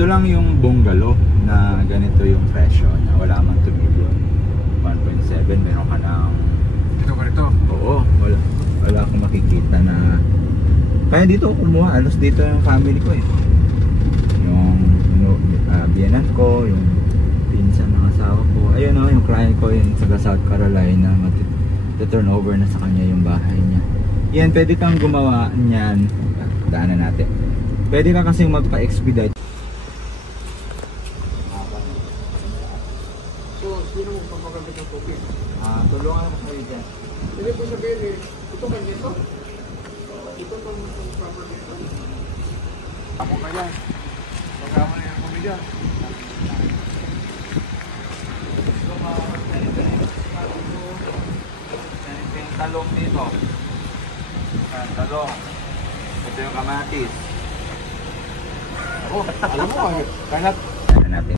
Ito lang yung bungalow na ganito yung presyo na wala man 2 million. 1.7 meron ka ng... Ito ka rito? Oo, wala akong makikita na... Kaya dito ako kumuha, alos dito yung family ko eh. Yung biyanan ko, yung pinsan ng asawa ko. Ayun o, yung client ko yung taga South Carolina. Turn over na sa kanya yung bahay niya. Yan, pwede kang gumawa niyan. Daanan natin. Pwede ka kasing magpa-expedite. So, sino mo pagpapagod ng tubig? Tulungan ko kayo dyan. Hindi po sabihin eh, ito man dito? Ito pang property ito? Ako ka dyan. Pagkama na yung kami dyan. Yung talong dito. Talong. Ito yung kamatis. Alam mo, kaya Natin.